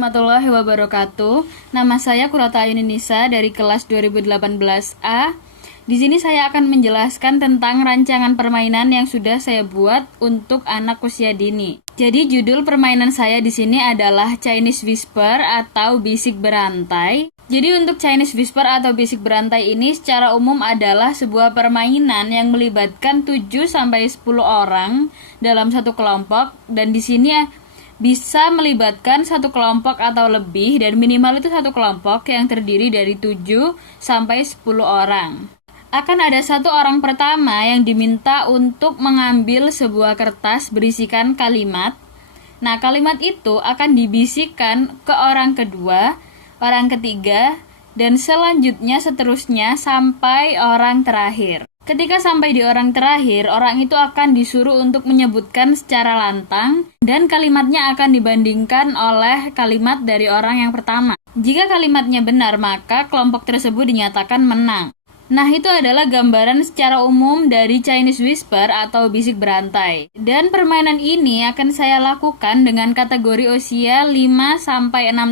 warahmatullahi wabarakatuh. Nama saya Kurata Ayuni Nisa dari kelas 2018A. Di sini saya akan menjelaskan tentang rancangan permainan yang sudah saya buat untuk anak usia dini. Jadi judul permainan saya di sini adalah Chinese Whisper atau bisik berantai. Jadi untuk Chinese Whisper atau bisik berantai ini secara umum adalah sebuah permainan yang melibatkan 7-10 orang dalam satu kelompok, dan di sini bisa melibatkan satu kelompok atau lebih, dan minimal itu satu kelompok yang terdiri dari 7-10 orang. Akan ada satu orang pertama yang diminta untuk mengambil sebuah kertas berisikan kalimat. Nah, kalimat itu akan dibisikkan ke orang kedua, orang ketiga, dan seterusnya sampai orang terakhir. Ketika sampai di orang terakhir, orang itu akan disuruh untuk menyebutkan secara lantang dan kalimatnya akan dibandingkan oleh kalimat dari orang yang pertama. Jika kalimatnya benar, maka kelompok tersebut dinyatakan menang. Nah, itu adalah gambaran secara umum dari Chinese Whisper atau bisik berantai. Dan permainan ini akan saya lakukan dengan kategori usia 5-6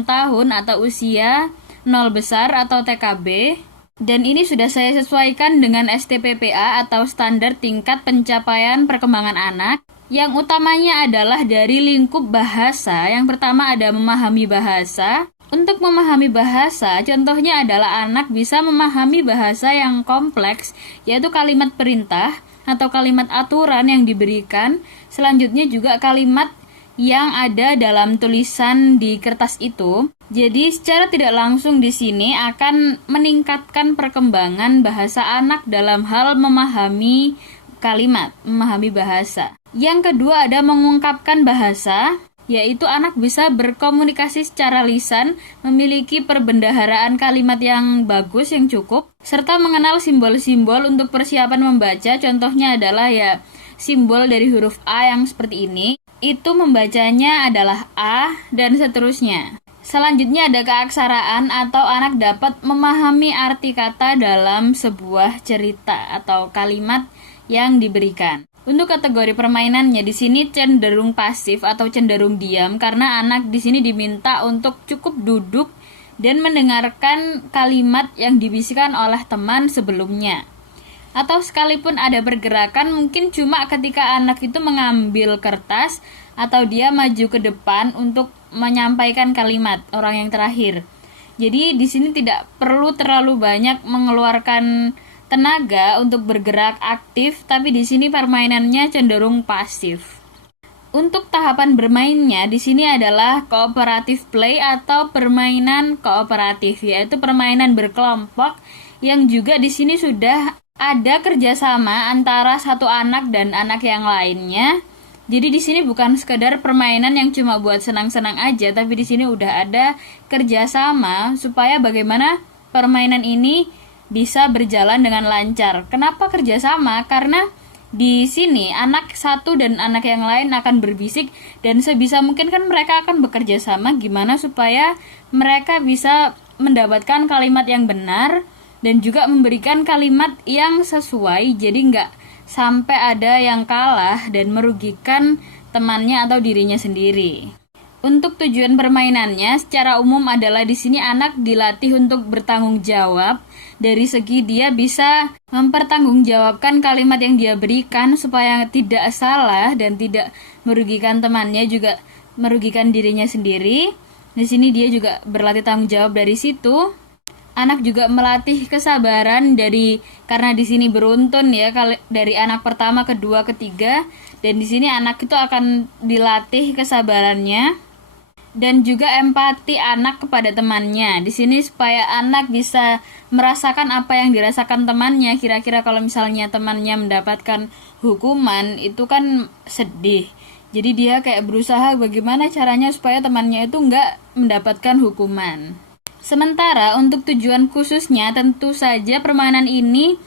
tahun atau usia 0 besar atau TKB. Dan ini sudah saya sesuaikan dengan STPPA atau standar tingkat pencapaian perkembangan anak. Yang utamanya adalah dari lingkup bahasa. Yang pertama ada memahami bahasa. Untuk memahami bahasa, contohnya adalah anak bisa memahami bahasa yang kompleks, yaitu kalimat perintah atau kalimat aturan yang diberikan. Selanjutnya juga kalimat yang ada dalam tulisan di kertas itu. Jadi secara tidak langsung di sini akan meningkatkan perkembangan bahasa anak dalam hal memahami kalimat, memahami bahasa. Yang kedua ada mengungkapkan bahasa, yaitu anak bisa berkomunikasi secara lisan, memiliki perbendaharaan kalimat yang bagus, yang cukup, serta mengenal simbol-simbol untuk persiapan membaca. Contohnya adalah simbol dari huruf A yang seperti ini. Itu membacanya adalah A dan seterusnya. Selanjutnya ada keaksaraan atau anak dapat memahami arti kata dalam sebuah cerita atau kalimat yang diberikan. Untuk kategori permainannya di sini cenderung pasif atau cenderung diam karena anak di sini diminta untuk cukup duduk dan mendengarkan kalimat yang dibisikkan oleh teman sebelumnya. Atau sekalipun ada pergerakan, mungkin cuma ketika anak itu mengambil kertas atau dia maju ke depan untuk menyampaikan kalimat orang yang terakhir. Jadi di sini tidak perlu terlalu banyak mengeluarkan tenaga untuk bergerak aktif, tapi di sini permainannya cenderung pasif. Untuk tahapan bermainnya di sini adalah cooperative play atau permainan kooperatif, yaitu permainan berkelompok yang juga di sini sudah ada kerjasama antara satu anak dan anak yang lainnya. Jadi di sini bukan sekedar permainan yang cuma buat senang-senang aja, tapi di sini udah ada kerjasama supaya bagaimana permainan ini bisa berjalan dengan lancar. Kenapa kerjasama? Karena di sini anak satu dan anak yang lain akan berbisik, dan sebisa mungkin kan mereka akan bekerja sama gimana supaya mereka bisa mendapatkan kalimat yang benar dan juga memberikan kalimat yang sesuai, jadi nggak sampai ada yang kalah dan merugikan temannya atau dirinya sendiri. Untuk tujuan permainannya secara umum adalah di sini anak dilatih untuk bertanggung jawab dari segi dia bisa mempertanggungjawabkan kalimat yang dia berikan supaya tidak salah dan tidak merugikan temannya, juga merugikan dirinya sendiri. Di sini dia juga berlatih tanggung jawab dari situ. Anak juga melatih kesabaran karena di sini beruntun ya, dari anak pertama, kedua, ketiga, dan di sini anak itu akan dilatih kesabarannya dan juga empati anak kepada temannya. Di sini supaya anak bisa merasakan apa yang dirasakan temannya. Kira-kira kalau misalnya temannya mendapatkan hukuman itu kan sedih. Jadi dia kayak berusaha bagaimana caranya supaya temannya itu nggak mendapatkan hukuman. Sementara untuk tujuan khususnya tentu saja permainan ini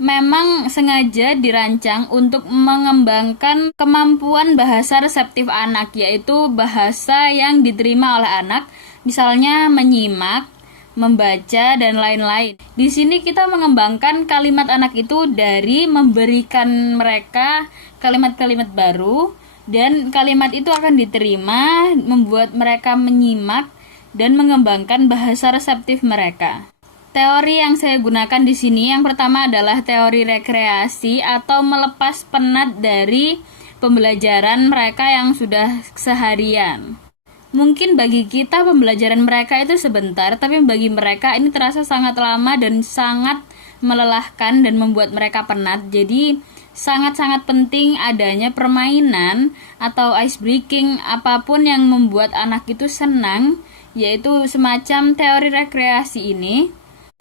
memang sengaja dirancang untuk mengembangkan kemampuan bahasa reseptif anak, yaitu bahasa yang diterima oleh anak, misalnya menyimak, membaca, dan lain-lain. Di sini kita mengembangkan kalimat anak itu dari memberikan mereka kalimat-kalimat baru, dan kalimat itu akan diterima, membuat mereka menyimak, dan mengembangkan bahasa reseptif mereka. Teori yang saya gunakan di sini yang pertama adalah teori rekreasi atau melepas penat dari pembelajaran mereka yang sudah seharian. Mungkin bagi kita pembelajaran mereka itu sebentar, tapi bagi mereka ini terasa sangat lama dan sangat melelahkan dan membuat mereka penat. Jadi sangat-sangat penting adanya permainan atau ice breaking, apapun yang membuat anak itu senang, yaitu semacam teori rekreasi ini.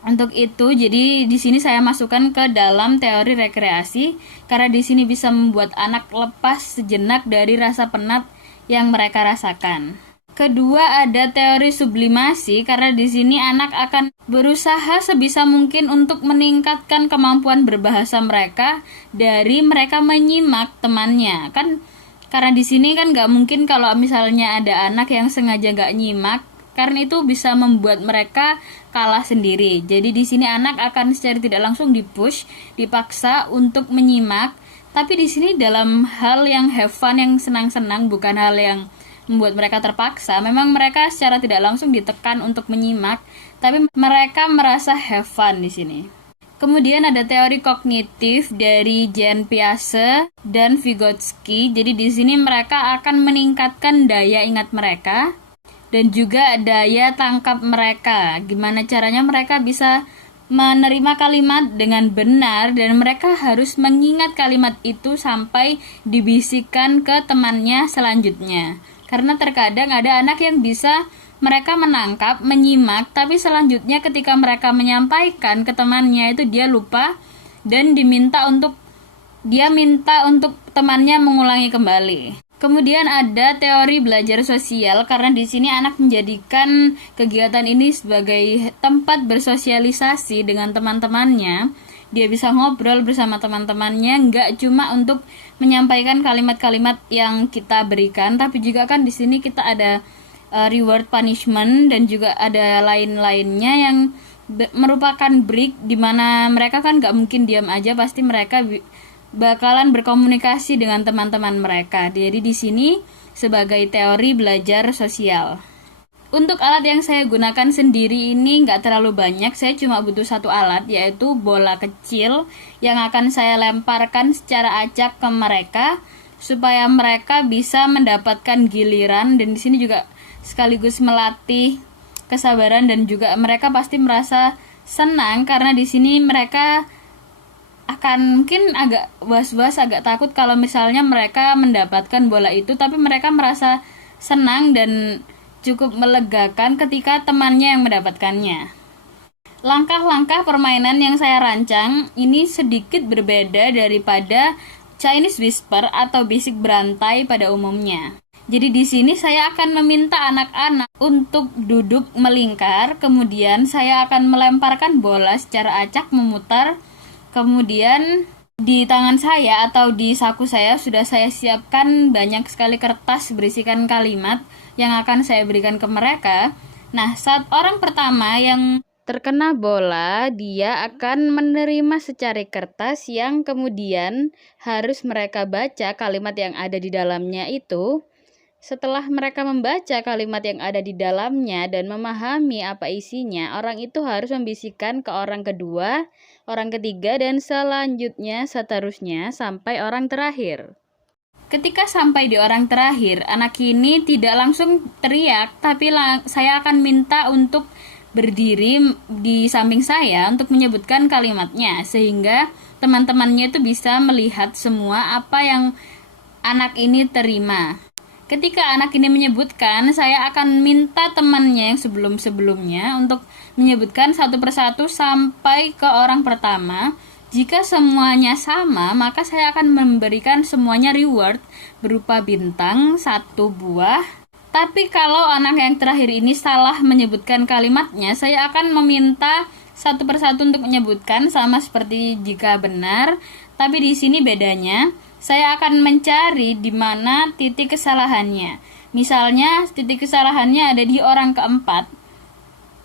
Untuk itu, jadi di sini saya masukkan ke dalam teori rekreasi karena di sini bisa membuat anak lepas sejenak dari rasa penat yang mereka rasakan. Kedua, ada teori sublimasi karena di sini anak akan berusaha sebisa mungkin untuk meningkatkan kemampuan berbahasa mereka dari mereka menyimak temannya. Kan karena di sini kan nggak mungkin kalau misalnya ada anak yang sengaja nggak nyimak, karena itu bisa membuat mereka kalah sendiri. Jadi di sini anak akan secara tidak langsung dipush, dipaksa untuk menyimak. Tapi di sini dalam hal yang have fun, yang senang-senang, bukan hal yang membuat mereka terpaksa. Memang mereka secara tidak langsung ditekan untuk menyimak, tapi mereka merasa have fun di sini. Kemudian ada teori kognitif dari Jean Piaget dan Vygotsky. Jadi di sini mereka akan meningkatkan daya ingat mereka dan juga daya tangkap mereka. Gimana caranya mereka bisa menerima kalimat dengan benar dan mereka harus mengingat kalimat itu sampai dibisikkan ke temannya selanjutnya. Karena terkadang ada anak yang bisa mereka menangkap, menyimak, tapi selanjutnya ketika mereka menyampaikan ke temannya itu dia lupa dan dia minta untuk temannya mengulangi kembali. Kemudian ada teori belajar sosial karena di sini anak menjadikan kegiatan ini sebagai tempat bersosialisasi dengan teman-temannya. Dia bisa ngobrol bersama teman-temannya, nggak cuma untuk menyampaikan kalimat-kalimat yang kita berikan, tapi juga kan di sini kita ada reward, punishment, dan juga ada lain-lainnya yang merupakan break di mana mereka kan nggak mungkin diam aja, pasti mereka bakalan berkomunikasi dengan teman-teman mereka. Jadi di sini sebagai teori belajar sosial. Untuk alat yang saya gunakan sendiri ini nggak terlalu banyak, saya cuma butuh satu alat, yaitu bola kecil yang akan saya lemparkan secara acak ke mereka supaya mereka bisa mendapatkan giliran, dan di sini juga sekaligus melatih kesabaran dan juga mereka pasti merasa senang karena di sini mereka akan mungkin agak was-was, agak takut kalau misalnya mereka mendapatkan bola itu, tapi mereka merasa senang dan cukup melegakan ketika temannya yang mendapatkannya. Langkah-langkah permainan yang saya rancang ini sedikit berbeda daripada Chinese Whisper atau bisik berantai pada umumnya. Jadi di sini saya akan meminta anak-anak untuk duduk melingkar, kemudian saya akan melemparkan bola secara acak memutar, kemudian di tangan saya atau di saku saya sudah saya siapkan banyak sekali kertas berisikan kalimat yang akan saya berikan ke mereka. Nah, saat orang pertama yang terkena bola, dia akan menerima secari kertas yang kemudian harus mereka baca kalimat yang ada di dalamnya itu. Setelah mereka membaca kalimat yang ada di dalamnya dan memahami apa isinya, orang itu harus membisikkan ke orang kedua, orang ketiga, dan seterusnya sampai orang terakhir. Ketika sampai di orang terakhir, anak ini tidak langsung teriak, tapi saya akan minta untuk berdiri di samping saya untuk menyebutkan kalimatnya, sehingga teman-temannya itu bisa melihat semua apa yang anak ini terima. Ketika anak ini menyebutkan, saya akan minta temannya yang sebelum-sebelumnya untuk menyebutkan satu persatu sampai ke orang pertama. Jika semuanya sama, maka saya akan memberikan semuanya reward berupa bintang 1 buah. Tapi kalau anak yang terakhir ini salah menyebutkan kalimatnya, saya akan meminta satu persatu untuk menyebutkan sama seperti jika benar. Tapi di sini bedanya, saya akan mencari di mana titik kesalahannya. Misalnya titik kesalahannya ada di orang keempat,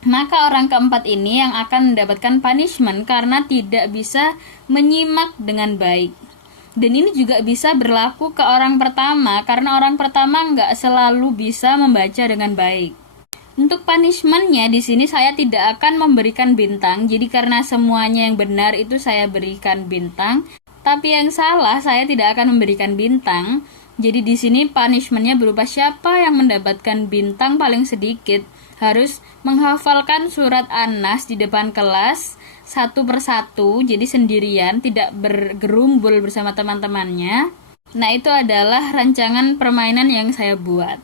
maka orang keempat ini yang akan mendapatkan punishment karena tidak bisa menyimak dengan baik. Dan ini juga bisa berlaku ke orang pertama, karena orang pertama nggak selalu bisa membaca dengan baik. Untuk punishmentnya di sini saya tidak akan memberikan bintang. Jadi karena semuanya yang benar itu saya berikan bintang, tapi yang salah saya tidak akan memberikan bintang. Jadi di sini punishmentnya berupa siapa yang mendapatkan bintang paling sedikit harus menghafalkan surat An-Nas di depan kelas satu persatu, jadi sendirian, tidak bergerumbul bersama teman-temannya. Nah, itu adalah rancangan permainan yang saya buat.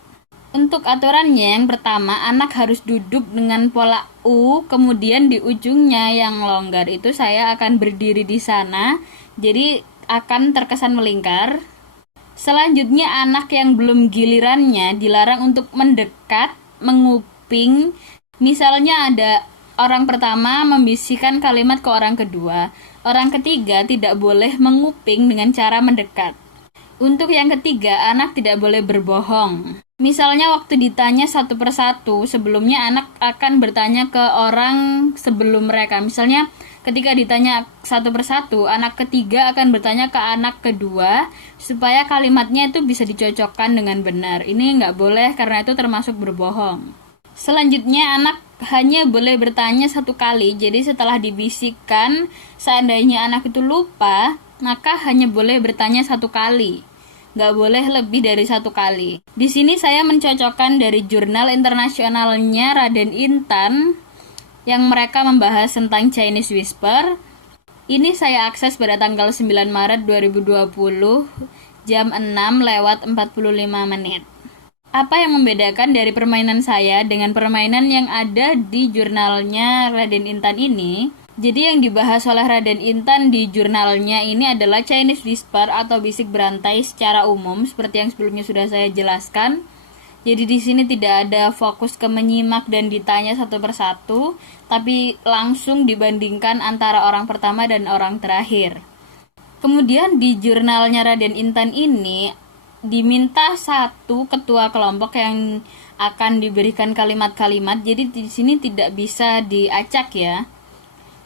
Untuk aturannya, yang pertama, anak harus duduk dengan pola U, kemudian di ujungnya yang longgar itu saya akan berdiri di sana, jadi akan terkesan melingkar. Selanjutnya, anak yang belum gilirannya dilarang untuk mendekat, menguping. Misalnya ada orang pertama membisikkan kalimat ke orang kedua, orang ketiga tidak boleh menguping dengan cara mendekat. Untuk yang ketiga, anak tidak boleh berbohong. Misalnya waktu ditanya satu persatu, sebelumnya anak akan bertanya ke orang sebelum mereka. Misalnya ketika ditanya satu persatu, anak ketiga akan bertanya ke anak kedua supaya kalimatnya itu bisa dicocokkan dengan benar. Ini nggak boleh karena itu termasuk berbohong. Selanjutnya anak hanya boleh bertanya satu kali. Jadi setelah dibisikkan, seandainya anak itu lupa, maka hanya boleh bertanya satu kali. Nggak boleh lebih dari satu kali. Di sini saya mencocokkan dari jurnal internasionalnya Raden Intan yang mereka membahas tentang Chinese Whisper. Ini saya akses pada tanggal 9 Maret 2020 jam 6:45. Apa yang membedakan dari permainan saya dengan permainan yang ada di jurnalnya Raden Intan ini? Jadi yang dibahas oleh Raden Intan di jurnalnya ini adalah Chinese Whisper atau bisik berantai secara umum seperti yang sebelumnya sudah saya jelaskan. Jadi di sini tidak ada fokus ke menyimak dan ditanya satu persatu, tapi langsung dibandingkan antara orang pertama dan orang terakhir. Kemudian di jurnalnya Raden Intan ini diminta satu ketua kelompok yang akan diberikan kalimat-kalimat. Jadi di sini tidak bisa diacak ya.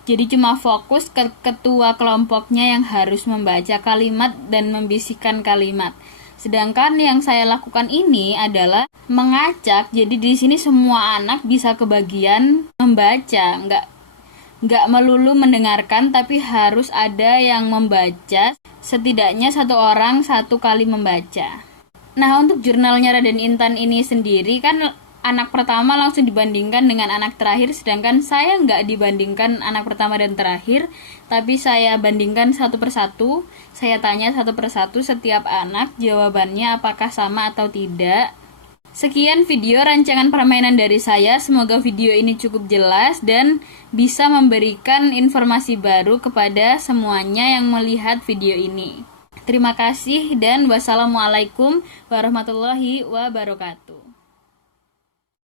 Jadi cuma fokus ke ketua kelompoknya yang harus membaca kalimat dan membisikkan kalimat. Sedangkan yang saya lakukan ini adalah mengacak. Jadi di sini semua anak bisa kebagian membaca, nggak melulu mendengarkan, tapi harus ada yang membaca. Setidaknya satu orang satu kali membaca. Nah, untuk jurnalnya Raden Intan ini sendiri kan anak pertama langsung dibandingkan dengan anak terakhir, sedangkan saya nggak dibandingkan anak pertama dan terakhir, tapi saya bandingkan satu persatu. Saya tanya satu persatu setiap anak, jawabannya apakah sama atau tidak. Sekian video rancangan permainan dari saya. Semoga video ini cukup jelas dan bisa memberikan informasi baru kepada semuanya yang melihat video ini. Terima kasih dan wassalamualaikum warahmatullahi wabarakatuh.